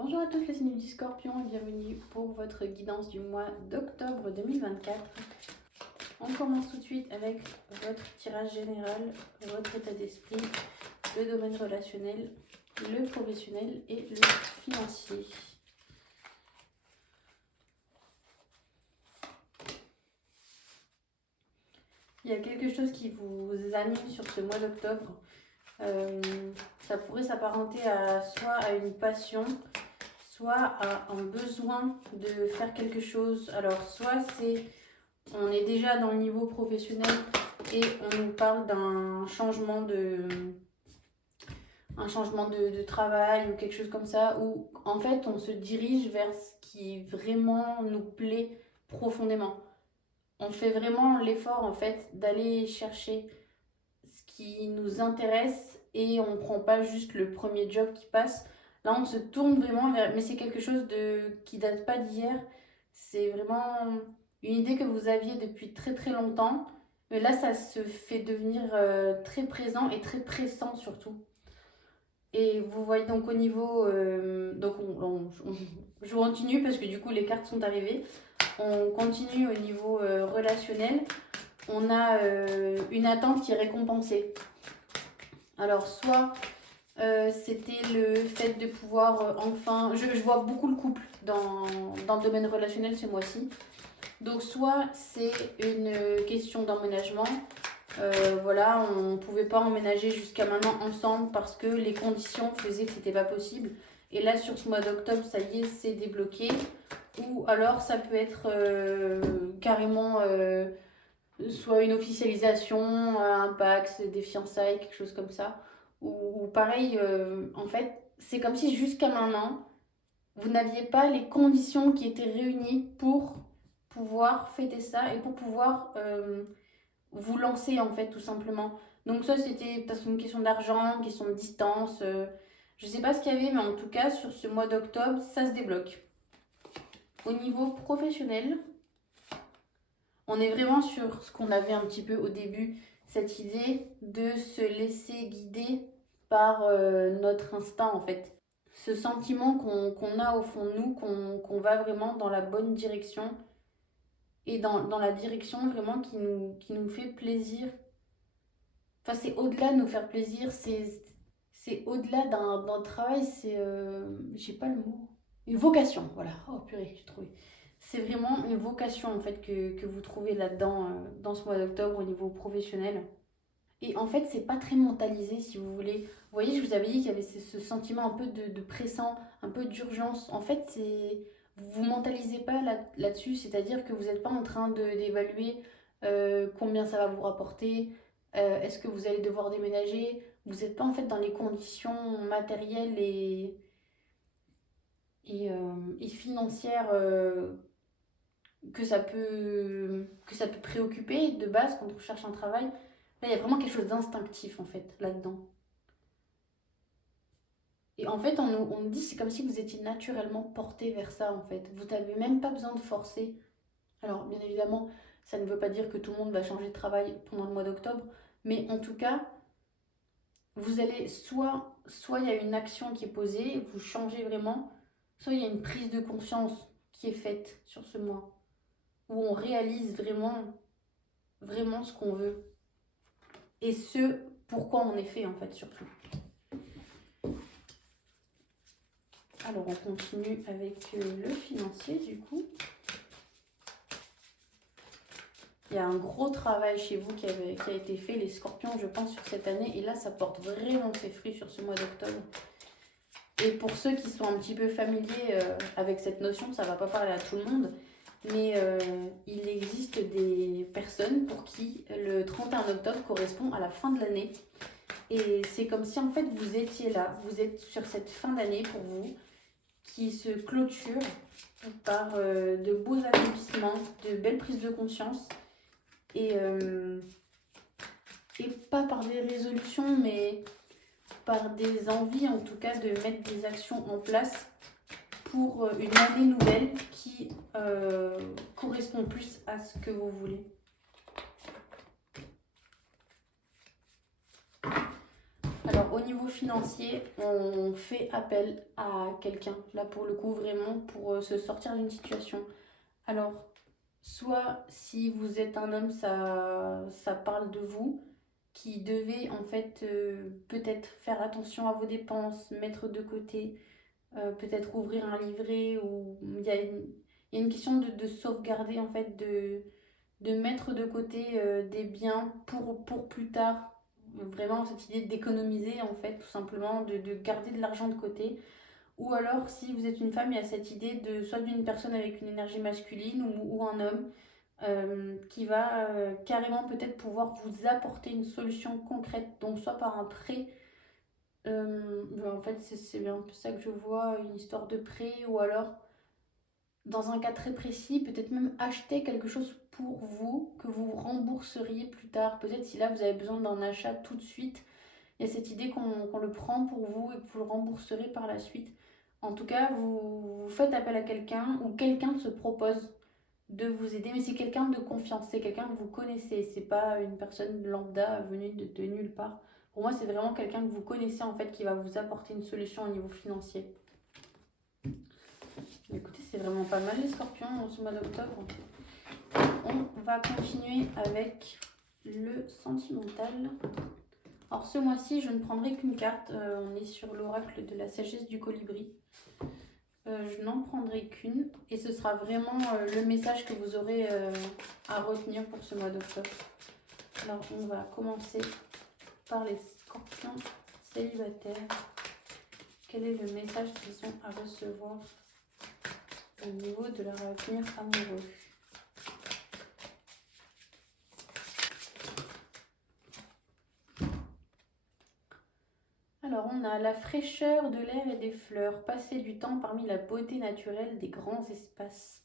Bonjour à tous les signes du Scorpion et bienvenue pour votre guidance du mois d'octobre 2024. On commence tout de suite avec votre tirage général, votre état d'esprit, le domaine relationnel, le professionnel et le financier. Il y a quelque chose qui vous anime sur ce mois d'octobre. Ça pourrait s'apparenter soit à une passion, soit à un besoin de faire quelque chose. Alors, soit on est déjà dans le niveau professionnel et on nous parle d'un changement de travail ou quelque chose comme ça, où en fait on se dirige vers ce qui vraiment nous plaît profondément. On fait vraiment l'effort en fait d'aller chercher ce qui nous intéresse et on prend pas juste le premier job qui passe. Là, on se tourne vraiment vers... Mais c'est quelque chose qui date pas d'hier. C'est vraiment une idée que vous aviez depuis très très longtemps. Mais là, ça se fait devenir très présent et très pressant surtout. Et vous voyez donc au niveau... je continue parce que du coup, les cartes sont arrivées. On continue au niveau relationnel. On a une attente qui est récompensée. Alors, soit c'était le fait de pouvoir enfin... Je vois beaucoup le couple dans le domaine relationnel ce mois-ci. Donc, soit c'est une question d'emménagement. Voilà, on ne pouvait pas emménager jusqu'à maintenant ensemble parce que les conditions faisaient que c'était pas possible. Et là, sur ce mois d'octobre, ça y est, c'est débloqué. Ou alors, ça peut être carrément soit une officialisation, un pax, des fiançailles, quelque chose comme ça. Ou pareil, en fait, c'est comme si jusqu'à maintenant, vous n'aviez pas les conditions qui étaient réunies pour pouvoir fêter ça et pour pouvoir vous lancer, en fait, tout simplement. Donc ça, c'était parce qu'une question d'argent, une question de distance. Je sais pas ce qu'il y avait, mais en tout cas, sur ce mois d'octobre, ça se débloque. Au niveau professionnel, on est vraiment sur ce qu'on avait un petit peu au début, cette idée de se laisser guider par notre instinct en fait. Ce sentiment qu'on a au fond de nous, qu'on va vraiment dans la bonne direction et dans la direction vraiment qui nous fait plaisir. Enfin, c'est au-delà de nous faire plaisir, c'est au-delà d'un travail, c'est... j'ai pas le mot. Une vocation, voilà. Oh purée, j'ai trouvé. C'est vraiment une vocation en fait que vous trouvez là-dedans, dans ce mois d'octobre au niveau professionnel. Et en fait, c'est pas très mentalisé si vous voulez. Vous voyez, je vous avais dit qu'il y avait ce sentiment un peu de pressant, un peu d'urgence. En fait, vous mentalisez pas là-dessus, c'est-à-dire que vous n'êtes pas en train d'évaluer combien ça va vous rapporter, est-ce que vous allez devoir déménager. Vous n'êtes pas en fait dans les conditions matérielles et financières que ça peut préoccuper de base quand on cherche un travail. Là, il y a vraiment quelque chose d'instinctif en fait là-dedans. Et en fait, on nous dit c'est comme si vous étiez naturellement porté vers ça en fait. Vous n'avez même pas besoin de forcer. Alors, bien évidemment, ça ne veut pas dire que tout le monde va changer de travail pendant le mois d'octobre, mais en tout cas, vous allez soit il y a une action qui est posée, vous changez vraiment, soit il y a une prise de conscience qui est faite sur ce mois, où on réalise vraiment ce qu'on veut et ce pourquoi on est fait en fait surtout. Alors on continue avec le financier du coup. Il y a un gros travail chez vous qui a été fait, les scorpions je pense sur cette année, et là ça porte vraiment ses fruits sur ce mois d'octobre. Et pour ceux qui sont un petit peu familiers avec cette notion, ça ne va pas parler à tout le monde, mais il existe des personnes pour qui le 31 octobre correspond à la fin de l'année. Et c'est comme si en fait vous étiez là, vous êtes sur cette fin d'année pour vous, qui se clôture par de beaux accomplissements, de belles prises de conscience, et pas par des résolutions, mais par des envies en tout cas de mettre des actions en place pour une année nouvelle qui correspond plus à ce que vous voulez. Alors Alors, au niveau financier, on fait appel à quelqu'un, là pour le coup, vraiment, pour se sortir d'une situation. Alors, soit si vous êtes un homme, ça parle de vous, qui devez en fait peut-être faire attention à vos dépenses, mettre de côté, peut-être ouvrir un livret, ou il y a une question de sauvegarder en fait, de mettre de côté des biens pour plus tard. Vraiment cette idée d'économiser en fait, tout simplement, de garder de l'argent de côté. Ou alors si vous êtes une femme, il y a cette idée de soit d'une personne avec une énergie masculine ou un homme qui va carrément peut-être pouvoir vous apporter une solution concrète, donc soit par un prêt, en fait c'est un peu ça que je vois, une histoire de prêt, ou alors dans un cas très précis, peut-être même acheter quelque chose pour vous que vous rembourseriez plus tard. Peut-être si là vous avez besoin d'un achat tout de suite, il y a cette idée qu'on le prend pour vous et que vous le rembourserez par la suite. En tout cas, vous faites appel à quelqu'un ou quelqu'un se propose de vous aider, mais c'est quelqu'un de confiance, c'est quelqu'un que vous connaissez, c'est pas une personne lambda venue de nulle part. Pour moi, c'est vraiment quelqu'un que vous connaissez en fait qui va vous apporter une solution au niveau financier. Écoutez, c'est vraiment pas mal les scorpions ce mois d'octobre. On va continuer avec le sentimental. Alors ce mois-ci, je ne prendrai qu'une carte. On est sur l'oracle de la sagesse du colibri. Je n'en prendrai qu'une et ce sera vraiment le message que vous aurez à retenir pour ce mois d'octobre. Alors on va commencer par les scorpions célibataires. Quel est le message qu'ils ont à recevoir au niveau de leur avenir amoureux? Alors, on a la fraîcheur de l'air et des fleurs, passer du temps parmi la beauté naturelle des grands espaces.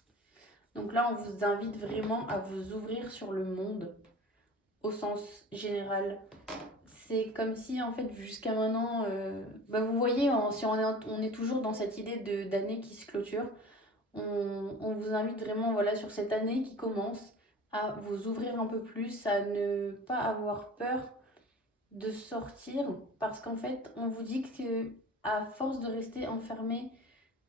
Donc là, on vous invite vraiment à vous ouvrir sur le monde au sens général. C'est comme si, en fait, jusqu'à maintenant, vous voyez, si on est toujours dans cette idée d'année qui se clôture, on vous invite vraiment, voilà, sur cette année qui commence, à vous ouvrir un peu plus, à ne pas avoir peur de sortir, parce qu'en fait on vous dit que à force de rester enfermé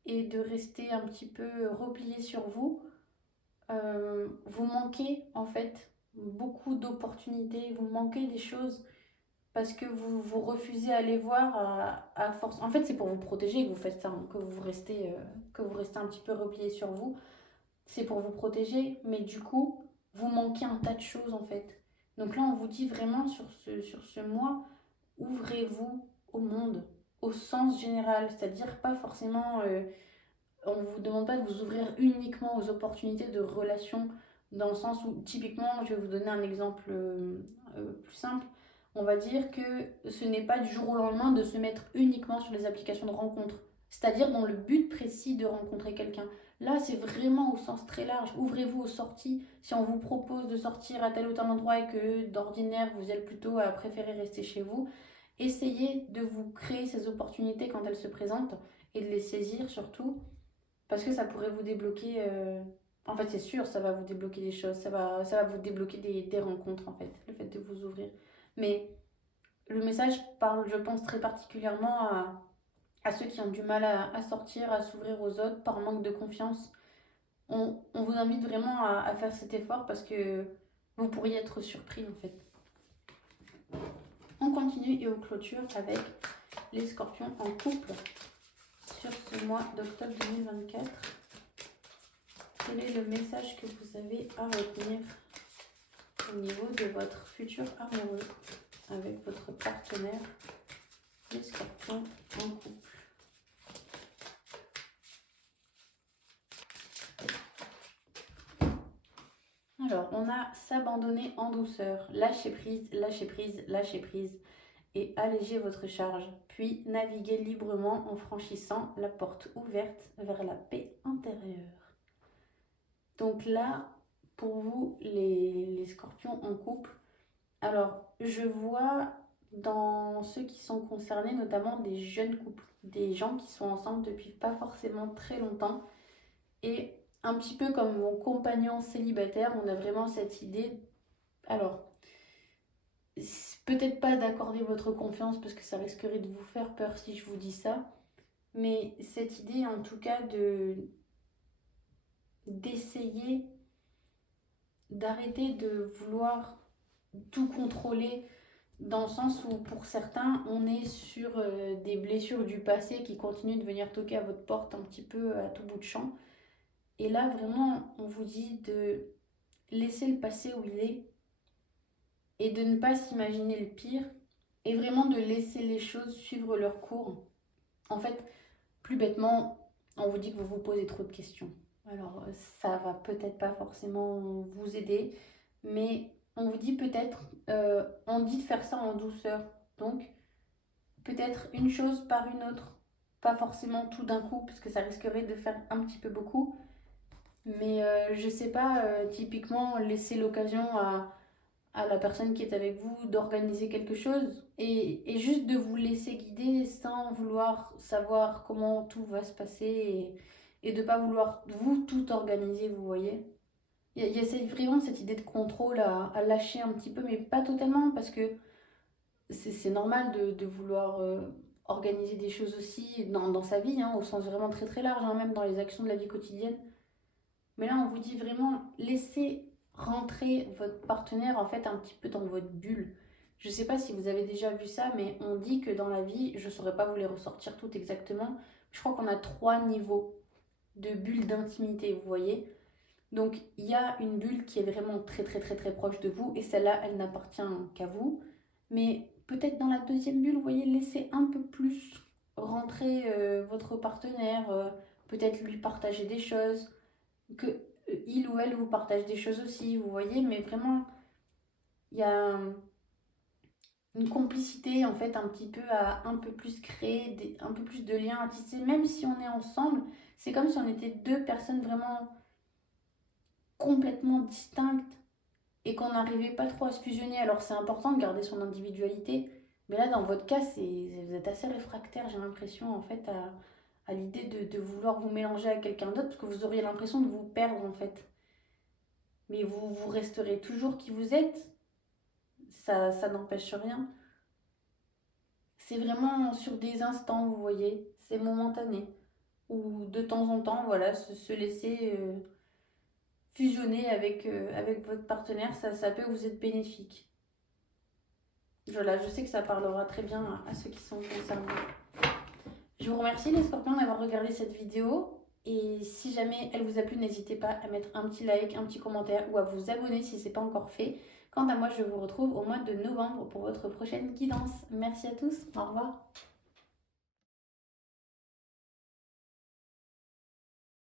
et de rester un petit peu replié sur vous, vous manquez en fait beaucoup d'opportunités, vous manquez des choses parce que vous refusez à les voir à force. En fait, c'est pour vous protéger que vous faites ça, hein, que vous restez un petit peu replié sur vous. C'est pour vous protéger, mais du coup, vous manquez un tas de choses en fait. Donc là, on vous dit vraiment sur ce mois, ouvrez-vous au monde, au sens général, c'est-à-dire pas forcément, on ne vous demande pas de vous ouvrir uniquement aux opportunités de relations, dans le sens où, typiquement, je vais vous donner un exemple plus simple, on va dire que ce n'est pas du jour au lendemain de se mettre uniquement sur les applications de rencontres, c'est-à-dire dans le but précis de rencontrer quelqu'un. Là, c'est vraiment au sens très large. Ouvrez-vous aux sorties. Si on vous propose de sortir à tel ou tel endroit et que d'ordinaire, vous êtes plutôt à préférer rester chez vous, essayez de vous créer ces opportunités quand elles se présentent et de les saisir surtout parce que ça pourrait vous débloquer. En fait, c'est sûr, ça va vous débloquer des choses, ça va vous débloquer des rencontres en fait, le fait de vous ouvrir. Mais le message parle, je pense, très particulièrement à ceux qui ont du mal à sortir, à s'ouvrir aux autres par manque de confiance. On vous invite vraiment à faire cet effort parce que vous pourriez être surpris en fait. On continue et on clôture avec les scorpions en couple sur ce mois d'octobre 2024. Quel est le message que vous avez à retenir au niveau de votre futur amoureux avec votre partenaire, les scorpions en couple? Alors, on a s'abandonner en douceur, lâcher prise, lâcher prise, lâcher prise et alléger votre charge, puis naviguer librement en franchissant la porte ouverte vers la paix intérieure. Donc là, pour vous, les scorpions en couple, alors je vois dans ceux qui sont concernés notamment des jeunes couples, des gens qui sont ensemble depuis pas forcément très longtemps et un petit peu comme mon compagnon célibataire, on a vraiment cette idée. Alors, peut-être pas d'accorder votre confiance parce que ça risquerait de vous faire peur si je vous dis ça. Mais cette idée en tout cas d'essayer d'arrêter de vouloir tout contrôler dans le sens où pour certains on est sur des blessures du passé qui continuent de venir toquer à votre porte un petit peu à tout bout de champ. Et là vraiment on vous dit de laisser le passé où il est et de ne pas s'imaginer le pire et vraiment de laisser les choses suivre leur cours. En fait, plus bêtement, on vous dit que vous vous posez trop de questions. Alors, ça va peut-être pas forcément vous aider, mais on vous dit peut-être, on dit de faire ça en douceur. Donc, peut-être une chose par une autre, pas forcément tout d'un coup, parce que ça risquerait de faire un petit peu beaucoup. Mais je sais pas, typiquement, laisser l'occasion à la personne qui est avec vous d'organiser quelque chose et juste de vous laisser guider sans vouloir savoir comment tout va se passer et de pas vouloir vous tout organiser, vous voyez. Il y a vraiment cette idée de contrôle à lâcher un petit peu, mais pas totalement parce que c'est normal de vouloir organiser des choses aussi dans sa vie, hein, au sens vraiment très très large, hein, même dans les actions de la vie quotidienne. Mais là, on vous dit vraiment, laissez rentrer votre partenaire en fait un petit peu dans votre bulle. Je sais pas si vous avez déjà vu ça, mais on dit que dans la vie, je saurais pas vous les ressortir toutes exactement. Je crois qu'on a 3 niveaux de bulles d'intimité, vous voyez. Donc il y a une bulle qui est vraiment très très très très proche de vous et celle-là, elle n'appartient qu'à vous. Mais peut-être dans la deuxième bulle, vous voyez, laissez un peu plus rentrer votre partenaire, peut-être lui partager des choses que il ou elle vous partage des choses aussi, vous voyez, mais vraiment, il y a une complicité en fait un petit peu à un peu plus créer, un peu plus de liens à tisser, même si on est ensemble, c'est comme si on était deux personnes vraiment complètement distinctes et qu'on n'arrivait pas trop à se fusionner. Alors c'est important de garder son individualité, mais là dans votre cas, vous êtes assez réfractaire, j'ai l'impression en fait à l'idée de vouloir vous mélanger à quelqu'un d'autre parce que vous auriez l'impression de vous perdre en fait. Mais vous resterez toujours qui vous êtes, ça n'empêche rien. C'est vraiment sur des instants, vous voyez, c'est momentané. Ou de temps en temps, voilà, se laisser fusionner avec votre partenaire, ça peut vous être bénéfique. Voilà, je sais que ça parlera très bien à ceux qui sont concernés. Je vous remercie les scorpions d'avoir regardé cette vidéo. Et si jamais elle vous a plu, n'hésitez pas à mettre un petit like, un petit commentaire ou à vous abonner si ce n'est pas encore fait. Quant à moi, je vous retrouve au mois de novembre pour votre prochaine guidance. Merci à tous, au revoir.